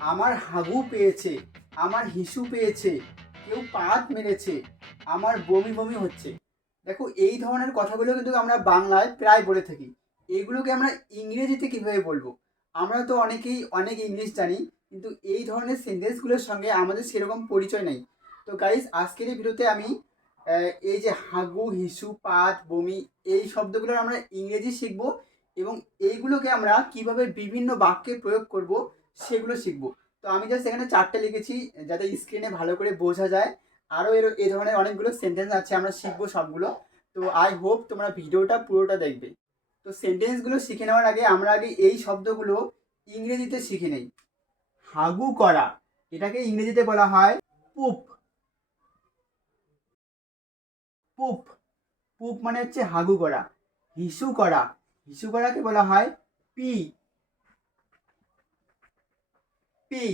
আমার হাগু পেয়েছে, আমার হিসু পেয়েছে, কেউ পাত মেরেছে, আমার বমি বমি হচ্ছে। দেখো এই ধরনের কথাগুলো কিন্তু আমরা বাংলায় প্রায় বলে থাকি। এইগুলোকে আমরা ইংরেজিতে কীভাবে বলবো? আমরা তো অনেকেই অনেক ইংলিশ জানি, কিন্তু এই ধরনের সেন্টেন্সগুলোর সঙ্গে আমাদের সেরকম পরিচয় নেই। তো গাইজ, আজকের এই ভিডিওতে আমি এই যে হাগু, হিসু, পাত, বমি, এই শব্দগুলোর আমরা ইংরেজি শিখবো এবং এইগুলোকে আমরা কিভাবে বিভিন্ন বাক্যে প্রয়োগ করব সেগুলো শিখবো। তো আমি জাস্ট এখানে চারটে লিখেছি যাতে স্ক্রিনে ভালো করে বোঝা যায়। আরও এই ধরনের অনেকগুলো সেন্টেন্স আছে, আমরা শিখবো সবগুলো। তো আই হোপ তোমরা ভিডিওটা পুরোটা দেখবে। তো সেন্টেন্সগুলো শিখে নেওয়ার আগে আমরা আগে এই শব্দগুলো ইংরেজিতে শিখে নেই। হাগু করা, এটাকে ইংরেজিতে বলা হয় পুপ। পুপ, পুপ মানে হচ্ছে হাগু করা। হিসু করা, হিসু করাকে বলা হয় পি। পি,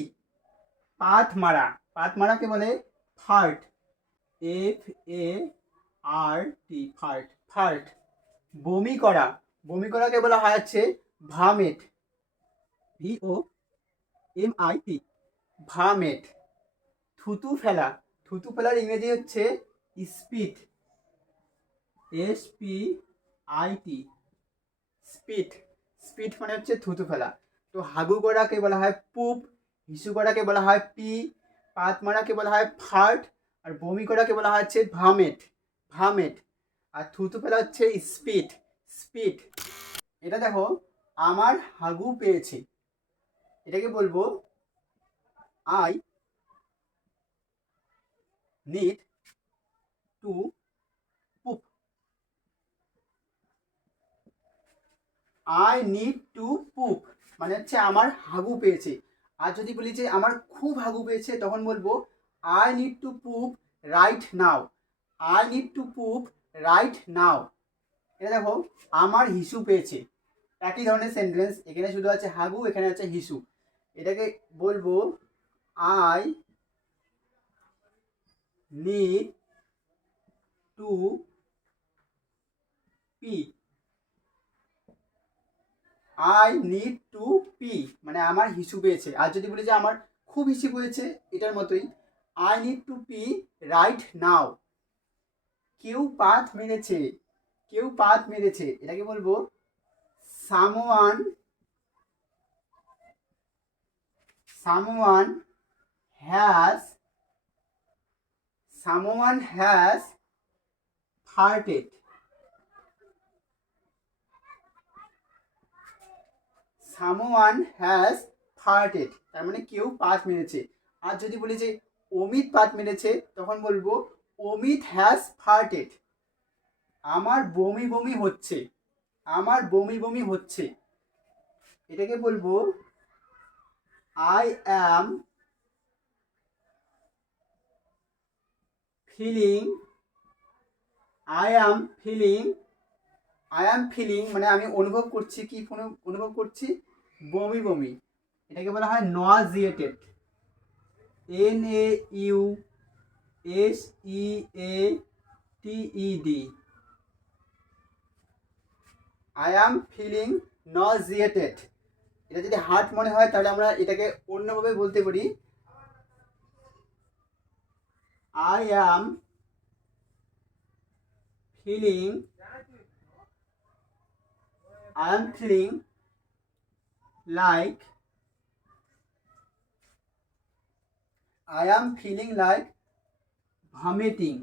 পাত মারা, পাত মারাকে বলে ফার্ট। FART, fart, fart. বমি করা, বমি করাকে বলা হয় হচ্ছে ভামেট। VOMIT, ভামেট। থুতু ফেলা, থুতু ফেলার ইংরেজি হচ্ছে স্পিট। SPIT, স্পিট। স্পিট মানে হচ্ছে থুতু ফেলা। তো হাগু করাকে বলা হয় পুপ, হিসু করাকে বলা হয় পি, পাত মারাকে বলা হয় ফার্ট, আর বমি করাকে বলা হচ্ছে ভামেট। ভামেট। আর থুতু ফেলা হচ্ছে স্পিট। স্পিট। এটা দেখো, আমার হাগু পেয়েছে, এটাকে বলবো I need to poop. I need to poop মানে হচ্ছে আমার হাগু পেয়েছে। আর যদি বলি যে আমার খুব হাগু পেয়েছে, তখন বলবো I need to পুপ right now. I need to পুপ right now. এটা দেখো, আমার হিসু পেয়েছে, একই ধরনের সেন্টেন্স। এখানে শুধু আছে হাগু, এখানে আছে হিসু। এটাকে বলবো I need to P. I need to P মানে আমার হিসু পেয়েছে। আর যদি বলি যে আমার খুব হিসু পেয়েছে, এটার মতোই, I need to pee right now. কেউ পাত মেরেছে, কেউ পাত মেরেছে, এটাকে বলবো someone, someone has, someone has farted. Someone has farted, তার মানে কেউ পাত মেরেছে। আর যদি বলি যে অমিত পাত মেরেছে, তখন বলবো অমিত হ্যাজ ফার্টেড। আমার বমি বমি হচ্ছে, আমার বমি বমি হচ্ছে, এটাকে বলবো I am feeling, I am feeling, I am feeling মানে আমি অনুভব করছি, কি অনুভব করছি, বমি বমি। এটাকে বলা হয় nauseated. NAUSEATED, I am feeling nauseated. এটা যদি হার্ট মনে হয়, তাহলে আমরা এটাকে অন্যভাবে বলতে পারি I am feeling, I am feeling like, I am feeling like vomiting.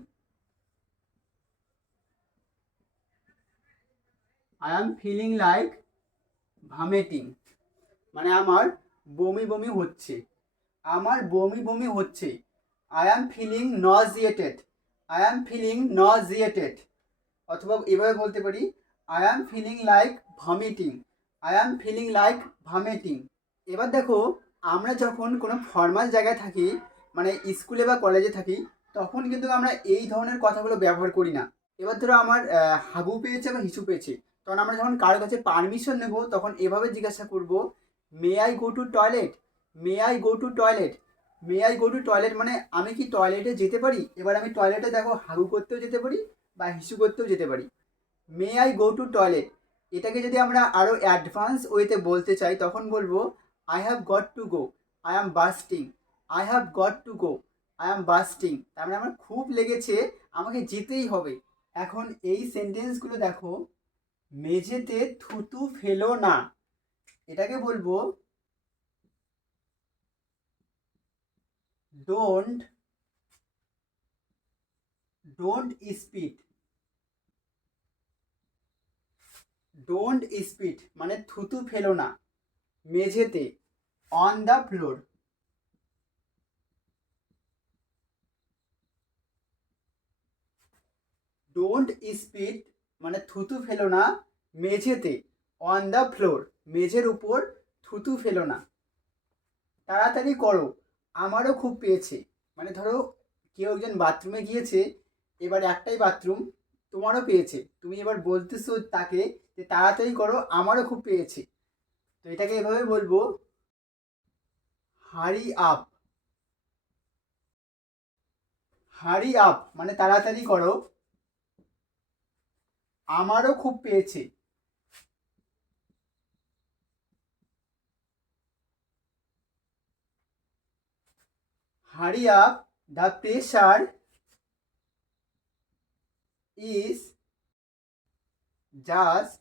I am feeling like vomiting মানে আমার বমি বমি হচ্ছে, আমার বমি বমি হচ্ছে। I am feeling nauseated, I am feeling nauseated। অথবা এভাবে বলতে পারি I am feeling like vomiting, I am feeling like vomiting। এবার দেখো, আমরা যখন কোনো ফর্মাল জায়গায় থাকি, মানে স্কুলে বা কলেজে থাকি, তখন কিন্তু আমরা এই ধরনের কথাগুলো ব্যবহার করি না। এবার ধরো আমার হাগু পেয়েছে বা হিসু পেয়েছে, তখন আমরা যখন কারোর কাছে পারমিশন নেব, তখন এভাবে জিজ্ঞাসা করব, may I go to toilet, may I go to toilet. May I go to toilet মানে আমি কি টয়লেটে যেতে পারি? এবার আমি টয়লেটে দেখো হাগু করতেও যেতে পারি বা হিসু করতেও যেতে পারি। May I go to toilet, এটাকে যদি আমরা আরও অ্যাডভান্স ওয়েতে বলতে চাই, তখন বলবো I have got to go, I am busting, I have got to go, I am busting, তার মানে আমার খুব লেগেছে, আমাকে যেতেই হবে। এখন এই সেন্টেন্সগুলো দেখো, মেঝেতে থুতু ফেলো না, এটাকে বলবো ডোন্ট ডোন্ট স্পিট, ডোন্ট স্পিট মানে থুতু ফেলো না মেঝেতে, অন দ্য ফ্লোর, ডোন্ট স্পিট মানে থুতু ফেলো না মেঝেতে, অন দ্য ফ্লোর মেঝের উপর থুতু ফেলো না, তাড়াতাড়ি করো, আমারও খুব পেয়েছে, মানে ধরো কেউ একজন বাথরুমে গিয়েছে, এবার একটাই বাথরুম, তোমারও পেয়েছে, তুমি এবার বলতেছো তাকে যে তাড়াতাড়ি করো আমারও খুব পেয়েছে, তো এটাকে এভাবে বলবো হারি আপ, হারি আপ মানে তাড়াতাড়ি করো, আমারও খুব পেয়েছে, hurry up, the pressure is just,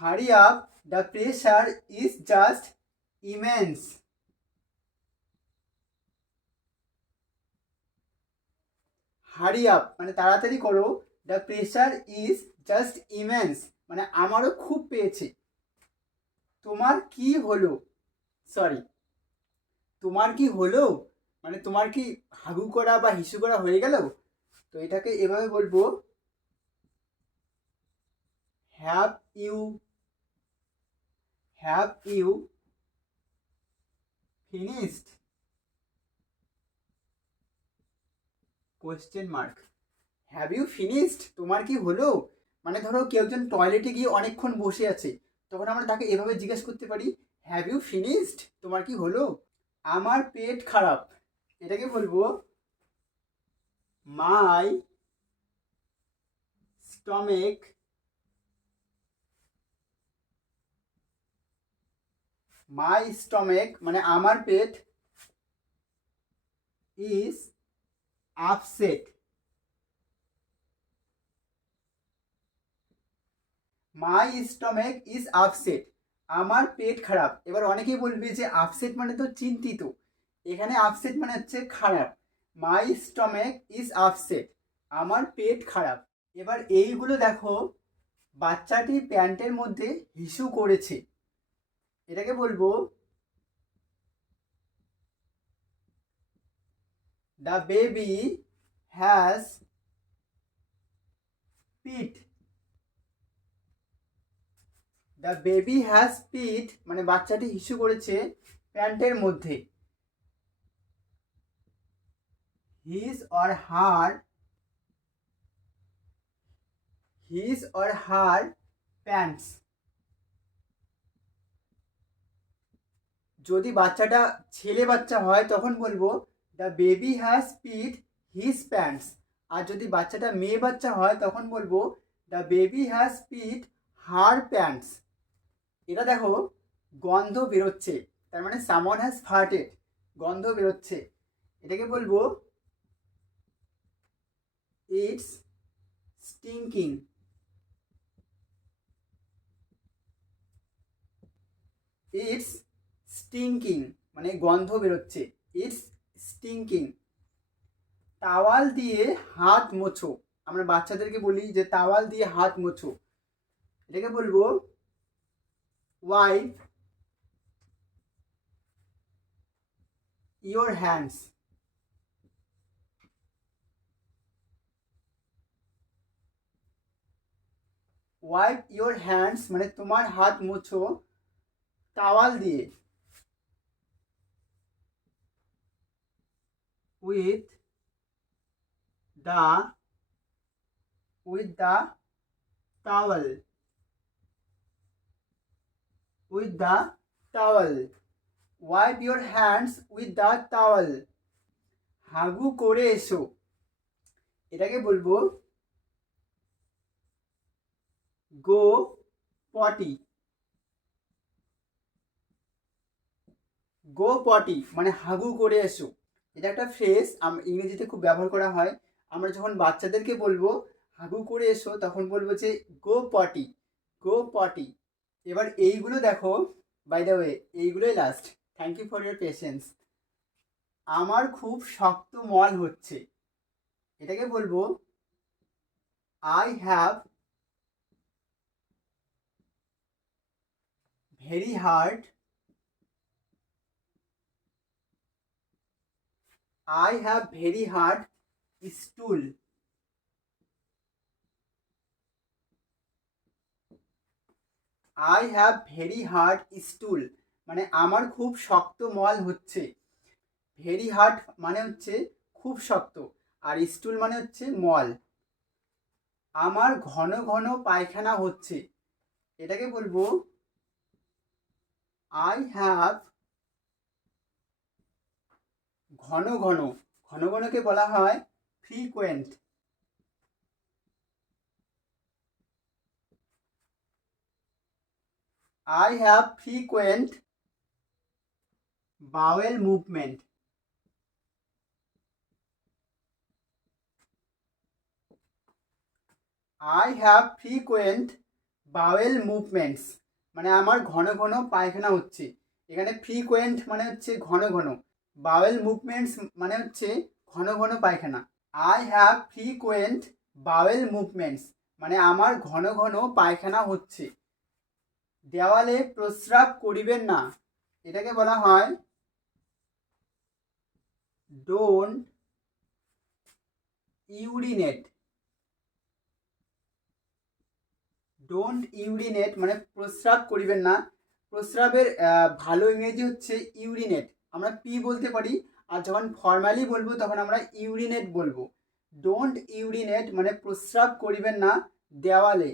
hurry up, the pressure is just immense, hurry up মানে তাড়াতাড়ি করো, the pressure is just immense মানে আমারও খুব পেয়েছে, তোমার কি হলো, সরি, তোমার কি হলো মানে তোমার কি হাগু করা বা হিসু করা হয়ে গেল, তো এটাকে এভাবে বলবো have you, have you finished, question mark, have you finished তোমার কি হলো, মানে ধরো কেউ একজন টয়লেটে গিয়ে অনেকক্ষণ বসে আছে, তখন আমরা তাকে এভাবে জিজ্ঞেস করতে পারি হ্যাভ ইউ ফিনিশড তোমার কি হলো, আমার পেট খারাপ, এটাকে বলবো মাই স্টমেক, মাই স্টমেক মানে আমার পেট, is upset, my stomach is upset আমার পেট খারাপ, এবার অনেকেই বলবে যে আপসেট মানে তো চিন্তিত, এখানে আপসেট মানে হচ্ছে খারাপ, মাই স্টমেক ইজ আপসেট আমার পেট খারাপ। এবার এইগুলো দেখো, বাচ্চাটি প্যান্টের মধ্যে হিসু করেছে, এটাকে বলবো the baby has peed, the baby has peed মানে বাচ্চাটি হিসু করেছে প্যান্টের মধ্যে, his or her, his or her pants, যদি বাচ্চাটা ছেলে বাচ্চা হয় তখন বলবো the baby has peed his pants, আর যদি বাচ্চাটা মেয়ে বাচ্চা হয় তখন বলবো the baby has peed her pants. এটা দেখো গন্ধ বেরোচ্ছে, তার মানে সামন হ্যাজ ফার্টেড, গন্ধ বেরোচ্ছে, এটাকে বলবো ইটস স্টিঙ্কিং, ইটস স্টিঙ্কিং মানে গন্ধ বেরোচ্ছে, ইটস স্টিঙ্কিং, তাওয়াল দিয়ে হাত মোছো, আমরা বাচ্চাদেরকে বলি যে তাওয়াল দিয়ে হাত মোছো, এটাকে বলবো wipe your hands, wipe your hands মানে তোমার হাত মোছো তাওয়াল দিয়ে, with the, with the towel, with the towel, wipe your hands with the towel, হাগু করে এসো, এটাকে বলবো গো পটি, গো পটি মানে হাগু করে এসো, এটা একটা ফ্রেজ ইংরেজিতে খুব ব্যবহার করা হয়। আমরা যখন বাচ্চাদেরকে বলবো হাগু করে এসো তখন বলবো যে গো পটি, গো পটি। এবার এইগুলো দেখো, বাই দ্য ওয়ে এইগুলোই last. Thank you for your patience. আমার খুব শক্ত মল হচ্ছে, এটাকে বলবো I have very hard, I have very hard stool, I have very hard stool মানে আমার খুব শক্ত মল হচ্ছে। ভেরি হার্ড মানে হচ্ছে খুব শক্ত, আর স্টুল মানে হচ্ছে মল। আমার ঘন ঘন পায়খানা হচ্ছে, এটাকে বলবো আই হ্যাভ ঘন ঘন, ঘন ঘনকে বলা হয় frequent, I have frequent bowel movement, I have frequent bowel movements মানে আমার ঘন ঘন পায়খানা হচ্ছে। এখানে ফ্রিকোয়েন্ট মানে হচ্ছে ঘন ঘন, বাওয়েল মুভমেন্টস মানে হচ্ছে ঘন ঘন পায়খানা। I have frequent bowel movements মানে আমার ঘন ঘন পায়খানা হচ্ছে। দেওয়ালে প্রস্রাব করিবেন না, এটাকে বলা হয় ডোন্ট ইউরিনেট, ডোন্ট ইউরিনেট মানে প্রস্রাব করিবেন না। প্রস্রাবের ভালো ইংরেজি হচ্ছে ইউরিনেট, আমরা পি বলতে পারি, আর যখন ফর্মালি বলবো তখন আমরা ইউরিনেট বলবো। ডোন্ট ইউরিনেট মানে প্রস্রাব করিবেন না দেওয়ালে,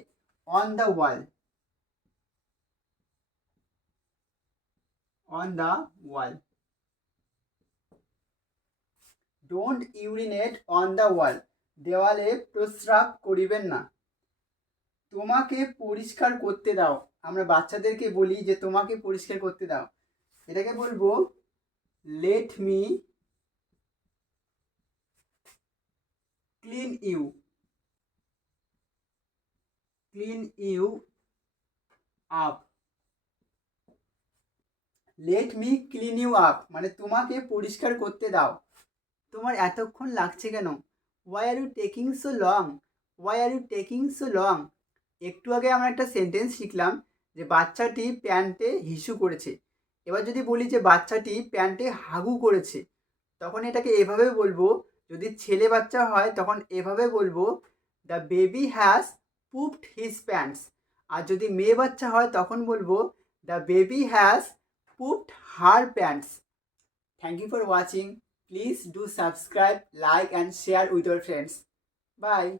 on the wall, on the wall, don't urinate on the wall দেওয়ালে প্রস্রাব করিবেন না। তোমাকে পরিষ্কার করতে দাও, আমরা বাচ্চাদেরকে বলি যে তোমাকে পরিষ্কার করতে দাও, এটাকে বলবো let me clean you, clean you up, let me clean you up মানে তোমাকে পরিষ্কার করতে দাও। তোমার এতক্ষণ লাগছে কেন, why are you taking so long, why are you taking so long. একটু আগে আমরা একটা সেন্টেন্স শিখলাম যে বাচ্চাটি প্যান্টে হিসু করেছে। এবার যদি বলি যে বাচ্চাটি প্যান্টে হাগু করেছে, তখন এটাকে এভাবে বলবো। যদি ছেলে বাচ্চা হয় তখন এভাবে বলবো the baby has pooped his pants, আর যদি মেয়ে বাচ্চা হয় তখন বলবো the baby has pooped her pants. Thank you for watching, please do subscribe, like and share with your friends. Bye.